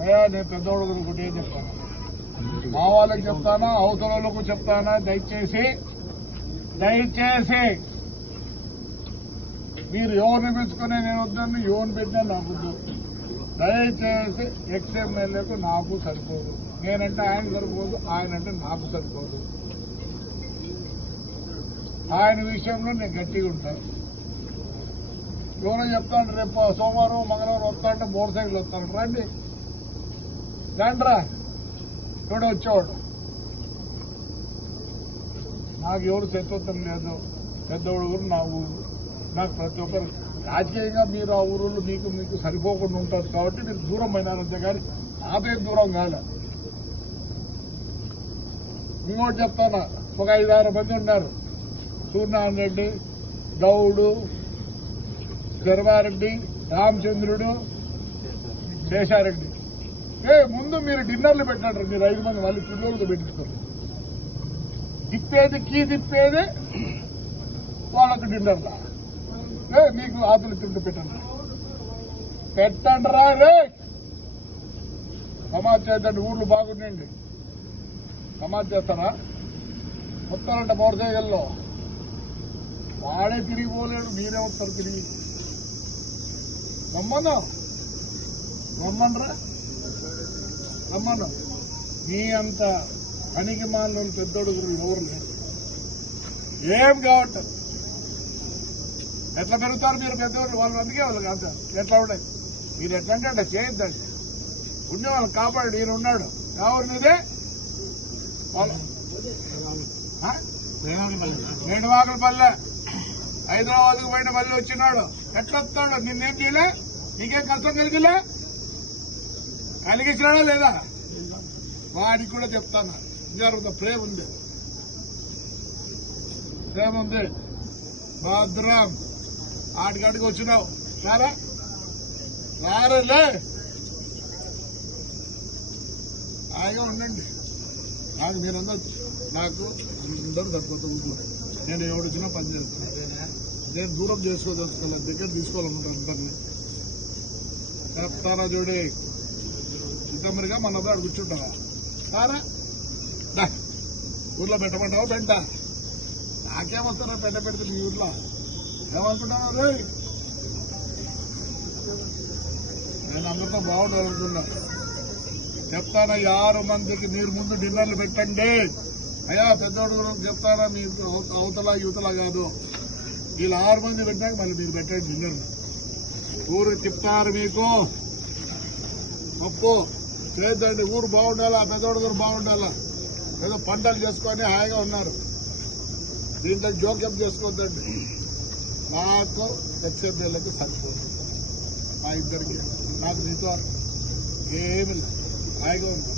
అయ్యా నేను పెద్దోడు ఒకటే చెప్తాను, మా వాళ్ళకి చెప్తానా అవతల వాళ్ళకు చెప్తానా, దయచేసి మీరు ఎవరిని పిలుచుకునే నేను వద్దని, ఎవరిని పెట్టినా నాకు వద్దు. దయచేసి ఎక్స్ఎమ్మెల్యేకు నాకు సరిపోదు, నేనంటే ఆయన సరిపోదు, ఆయనంటే నాకు సరిపోదు. ఆయన విషయంలో నేను గట్టిగా ఉంటాను. ఎవరో చెప్తాను రేపు సోమవారం మంగళవారం వస్తాంటే మోటార్ సైకిల్ వస్తాను, రండి రండ్రా ఎవడో వచ్చేవాడు. నాకు ఎవరు శత్రుత్వం లేదు, పెద్దవాడు ఊరు నా ఊరు, నాకు ప్రతి ఒక్కరు రాజకీయంగా మీరు ఆ ఊరులో మీకు సరిపోకుండా ఉంటారు కాబట్టి మీరు దూరం అయినారంతే కానీ నా పేరు దూరం కాలే. ఇంకోటి చెప్తానా, ఒక 5-6 మంది ఉన్నారు, సూర్యనారాయణ రెడ్డి, గౌడు, శర్వారెడ్డి, రామచంద్రుడు, శేషారెడ్డి. ముందు మీరు డిన్నర్లు పెట్టండి, మీరు 5 మంది మళ్ళీ పిల్లలతో పెట్టిస్తారు. తిప్పేది వాళ్ళకు డిన్నర్లా మీకు ఆతులు తింటూ పెట్టండి రా రే. సమాజ్ చేద్దండి, ఊర్లు బాగుండండి. సమాజ్ చేస్తారా? వస్తారంట మోటార్ సైకిల్లో, వాడే తిరిగిపోలేడు, మీరే వస్తారు తిరిగి. రమ్మను మీ అంత పనికి మాలో పెద్దోడు ఎవరు లేదు. ఏం కావట్లేదు. ఎట్లా పెరుగుతారు మీరు పెద్దవాళ్ళు? వాళ్ళు అందుకే వాళ్ళు కాదు, ఎట్లా ఉన్నాయి మీరు ఎట్లంటే అట్లా చేయొద్దండి. ఉండే వాళ్ళని కాపాడు. ఈయన ఉన్నాడు, ఎవరు మీదే వేణువాకలపల్లె, హైదరాబాద్కు పోయిన మళ్ళీ వచ్చినాడు. ఎట్లా వస్తాడు? నిన్నేం చేయలే, నీకేం కష్టం కలిగించినాడా లేదా? వాడికి కూడా చెప్తాను, జరుగుతుంది. ప్రేమ ఉంది భద్రం. ఆడికాడికి వచ్చినావు, రారలే, హాయిగా ఉండండి. నాకు మీరందరూ సరిపోతుంది. నేను ఎవడొచ్చినా పని చేస్తాను. నేను దూరం చేసుకోదలుచుకోవాలి, దగ్గర తీసుకోవాలనుకుంటాను అందరినీ. చెప్తారా చూడి, చిత్తమరిగా మన అబ్బాయి కూర్చుంటావా? ఊర్లో పెట్టమంటావా? పెంట నాకేమొస్తారా పెంట పెడితే మీ ఊర్లో ఏమనుకుంటాను రే? నేను అందరితో బాగుండాలనుకున్నా. చెప్తానా 6 మందికి మీరు ముందు డిన్నర్లు పెట్టండి. అయ్యా పెద్దోడు చెప్తారా, మీరు అవతల యువతల కాదు, వీళ్ళు 6 మంది పెట్టాక మళ్ళీ మీరు పెట్టండి డిన్నర్లు. ఊరు చెప్తారు మీకు గొప్ప చేద్దండి. ఊరు బాగుండాలా, పెద్దోడు గారు బాగుండాలా. ఏదో పంటలు చేసుకొని హాయిగా ఉన్నారు, దీంట్లో జోక్యం చేసుకోవద్దండి. నాకు ఎక్స్ఎమ్మెల్యేలకు సరిపోదు, మా ఇద్దరికి. నాకు మీతో ఏమి లేదు, హాయిగా ఉంది.